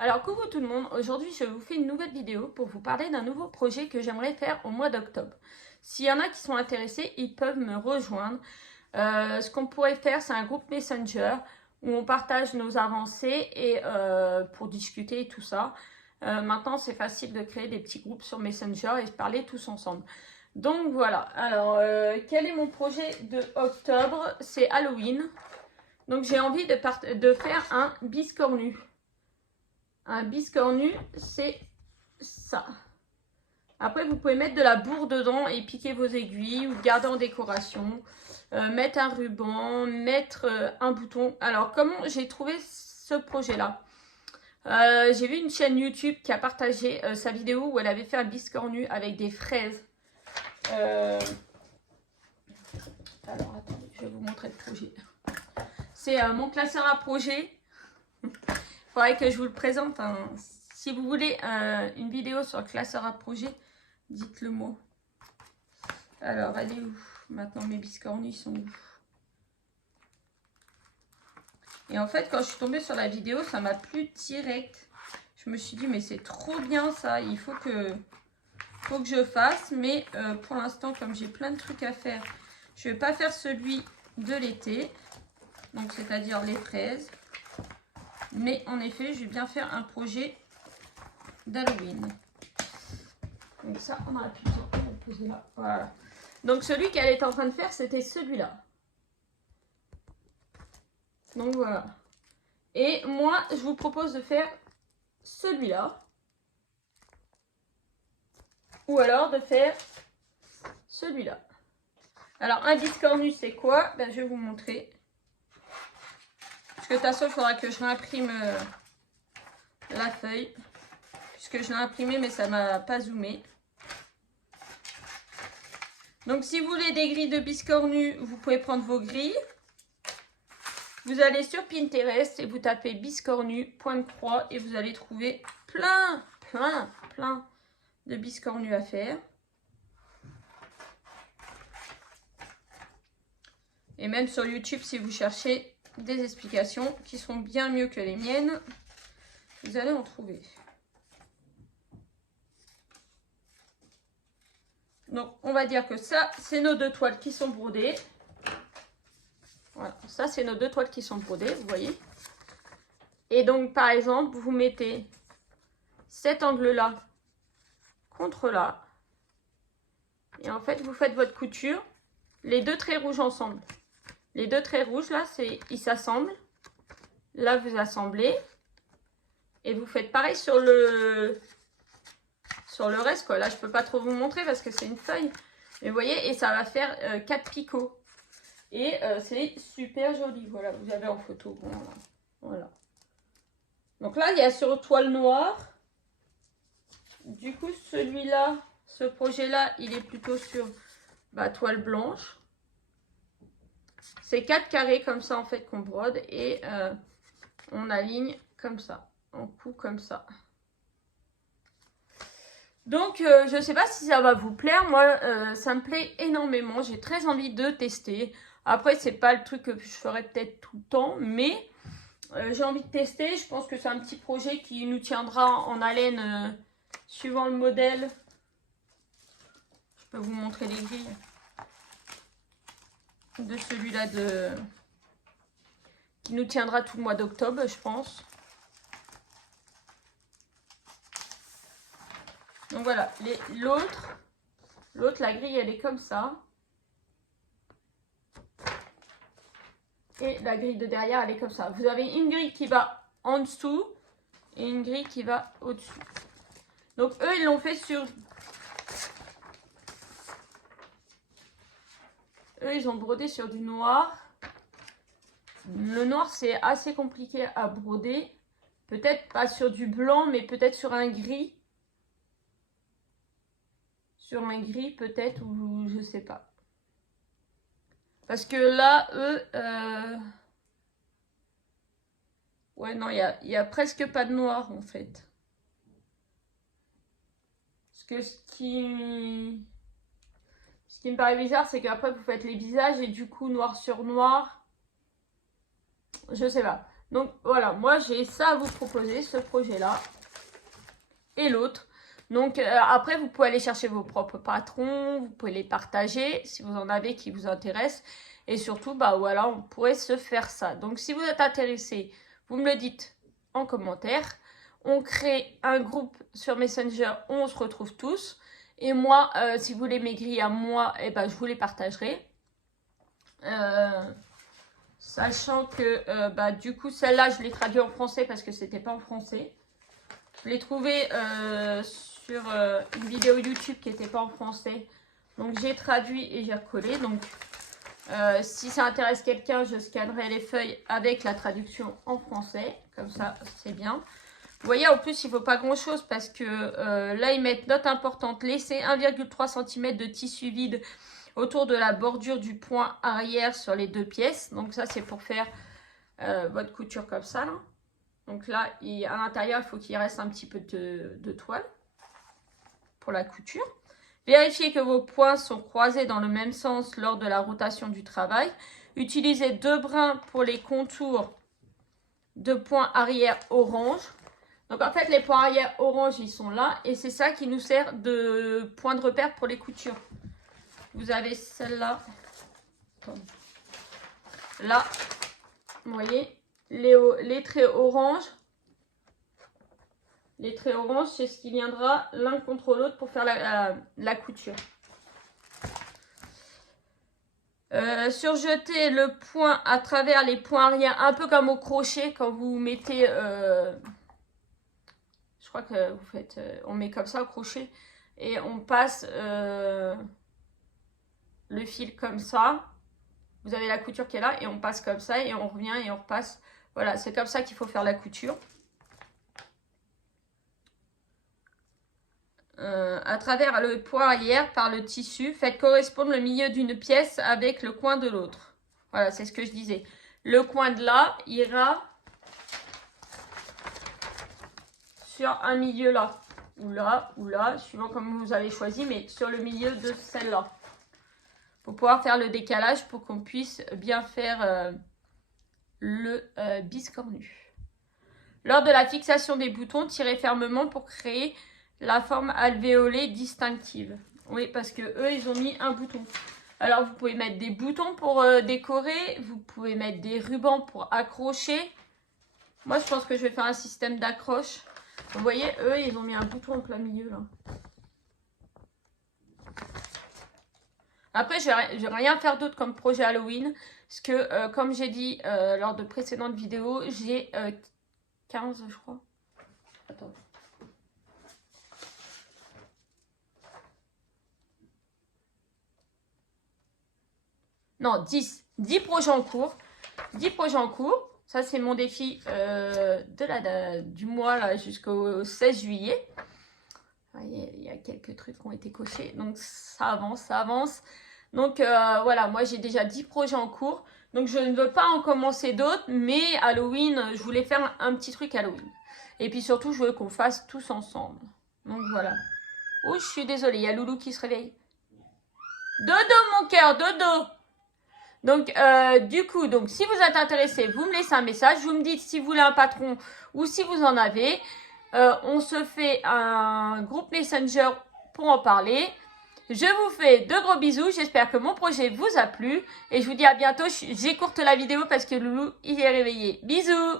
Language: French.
Alors coucou tout le monde, aujourd'hui je vous fais une nouvelle vidéo pour vous parler d'un nouveau projet que j'aimerais faire au mois d'octobre. S'il y en a qui sont intéressés, ils peuvent me rejoindre. Ce qu'on pourrait faire, c'est un groupe Messenger où on partage nos avancées et pour discuter et tout ça. Maintenant c'est facile de créer des petits groupes sur Messenger et de parler tous ensemble. Donc voilà, alors quel est mon projet de octobre? C'est Halloween. Donc j'ai envie de faire un biscornu. Un biscornu, c'est ça. Après, vous pouvez mettre de la bourre dedans et piquer vos aiguilles ou garder en décoration. Mettre un ruban, mettre un bouton. Alors, comment j'ai trouvé ce projet-là? J'ai vu une chaîne YouTube qui a partagé sa vidéo où elle avait fait un biscornu avec des fraises. Alors, attendez, je vais vous montrer le projet. C'est mon classeur à projet. Il faudrait que je vous le présente. Hein. Si vous voulez une vidéo sur le classeur à projet, dites-le moi. Alors, elle est où? Maintenant, mes biscornus sont où? Et en fait, quand je suis tombée sur la vidéo, ça m'a plu direct. Je me suis dit, mais c'est trop bien ça. Il faut que je fasse. Mais pour l'instant, comme j'ai plein de trucs à faire, je ne vais pas faire celui de l'été. Donc, c'est-à-dire les fraises. Mais en effet, je vais bien faire un projet d'Halloween. Donc ça, on aurait pu le poser là. Voilà. Donc celui qu'elle est en train de faire, c'était celui-là. Donc voilà. Et moi, je vous propose de faire celui-là. Ou alors de faire celui-là. Alors un biscornu, c'est quoi? Ben, je vais vous montrer. Parce que de toute façon, il faudra que je réimprime la feuille. Puisque je l'ai imprimé, mais ça ne m'a pas zoomé. Donc si vous voulez des grilles de biscornu, vous pouvez prendre vos grilles. Vous allez sur Pinterest et vous tapez biscornu, point de croix, et vous allez trouver plein de biscornus à faire. Et même sur YouTube, si vous cherchez des explications qui sont bien mieux que les miennes, vous allez en trouver. Donc, on va dire que ça, c'est nos deux toiles qui sont brodées. Voilà, ça, c'est nos deux toiles qui sont brodées, vous voyez. Et donc, par exemple, vous mettez cet angle-là contre là. Et en fait, vous faites votre couture, les deux traits rouges ensemble. Les deux traits rouges, là, ils s'assemblent. Là, vous assemblez. Et vous faites pareil sur le reste, quoi. Là, je peux pas trop vous montrer parce que c'est une feuille. Mais vous voyez, et ça va faire 4 picots. Et c'est super joli. Voilà, vous avez en photo. Bon, voilà. Donc là, il y a sur toile noire. Du coup, celui-là, ce projet-là, il est plutôt sur toile blanche. C'est 4 carrés comme ça, en fait, qu'on brode. Et on aligne comme ça. On coud comme ça. Donc, je ne sais pas si ça va vous plaire. Moi, ça me plaît énormément. J'ai très envie de tester. Après, c'est pas le truc que je ferai peut-être tout le temps. Mais j'ai envie de tester. Je pense que c'est un petit projet qui nous tiendra en haleine suivant le modèle. Je peux vous montrer les grilles de celui-là qui nous tiendra tout le mois d'octobre, je pense. Donc voilà, l'autre, la grille, elle est comme ça. Et la grille de derrière, elle est comme ça. Vous avez une grille qui va en dessous et une grille qui va au-dessus. Donc eux, ils l'ont fait sur... Eux, ils ont brodé sur du noir. Le noir, c'est assez compliqué à broder. Peut-être pas sur du blanc, mais peut-être sur un gris. Sur un gris, peut-être, ou je sais pas. Parce que là, eux... Ouais, non, il y a presque pas de noir, en fait. Parce que ce qui me paraît bizarre, c'est qu'après, vous faites les visages et du coup, noir sur noir. Je sais pas. Donc voilà, moi j'ai ça à vous proposer, ce projet-là et l'autre. Donc après, vous pouvez aller chercher vos propres patrons, vous pouvez les partager si vous en avez qui vous intéressent. Et surtout, bah voilà, on pourrait se faire ça. Donc si vous êtes intéressé, vous me le dites en commentaire. On crée un groupe sur Messenger où on se retrouve tous. Et moi, si vous voulez mes grilles à moi, eh ben, je vous les partagerai. Sachant que bah, du coup, celle-là, je l'ai traduite en français parce que c'était pas en français. Je l'ai trouvé sur une vidéo YouTube qui n'était pas en français. Donc j'ai traduit et j'ai recollé. Donc si ça intéresse quelqu'un, je scannerai les feuilles avec la traduction en français. Comme ça, c'est bien. Vous voyez, en plus, il ne faut pas grand-chose parce que là, ils mettent note importante. Laissez 1,3 cm de tissu vide autour de la bordure du point arrière sur les deux pièces. Donc ça, c'est pour faire votre couture comme ça, là. Donc là, à l'intérieur, il faut qu'il reste un petit peu de toile pour la couture. Vérifiez que vos points sont croisés dans le même sens lors de la rotation du travail. Utilisez 2 brins pour les contours de points arrière orange. Donc en fait, les points arrière orange, ils sont là. Et c'est ça qui nous sert de point de repère pour les coutures. Vous avez celle-là. Là, vous voyez, les traits orange. Les traits orange, c'est ce qui viendra l'un contre l'autre pour faire la couture. Surjetez le point à travers les points arrière, un peu comme au crochet quand vous mettez... je crois que vous faites... on met comme ça au crochet et on passe le fil comme ça. Vous avez la couture qui est là et on passe comme ça et on revient et on repasse. Voilà, c'est comme ça qu'il faut faire la couture. À travers le point arrière par le tissu, faites correspondre le milieu d'une pièce avec le coin de l'autre. Voilà, c'est ce que je disais. Le coin de là ira sur un milieu là, ou là, suivant comme vous avez choisi, mais sur le milieu de celle-là. Pour pouvoir faire le décalage pour qu'on puisse bien faire le biscornu. Lors de la fixation des boutons, tirez fermement pour créer la forme alvéolée distinctive. Oui, parce que eux, ils ont mis un bouton. Alors, vous pouvez mettre des boutons pour décorer. Vous pouvez mettre des rubans pour accrocher. Moi, je pense que je vais faire un système d'accroche. Vous voyez, eux, ils ont mis un bouton en plein milieu, là. Après, je vais rien faire d'autre comme projet Halloween. Parce que, comme j'ai dit lors de précédentes vidéos, j'ai 15, je crois. Attends. Non, 10. 10 projets en cours. 10 projets en cours. Ça, c'est mon défi du mois là jusqu'au 16 juillet. Il y a quelques trucs qui ont été cochés. Donc, ça avance, ça avance. Donc, voilà, moi, j'ai déjà 10 projets en cours. Donc, je ne veux pas en commencer d'autres. Mais Halloween, je voulais faire un petit truc Halloween. Et puis, surtout, je veux qu'on fasse tous ensemble. Donc, voilà. Oh, je suis désolée. Il y a Loulou qui se réveille. Dodo, mon cœur, dodo. Donc, du coup, donc, si vous êtes intéressé, vous me laissez un message. Vous me dites si vous voulez un patron ou si vous en avez. On se fait un groupe Messenger pour en parler. Je vous fais de gros bisous. J'espère que mon projet vous a plu. Et je vous dis à bientôt. J'écourte la vidéo parce que Loulou, il est réveillé. Bisous!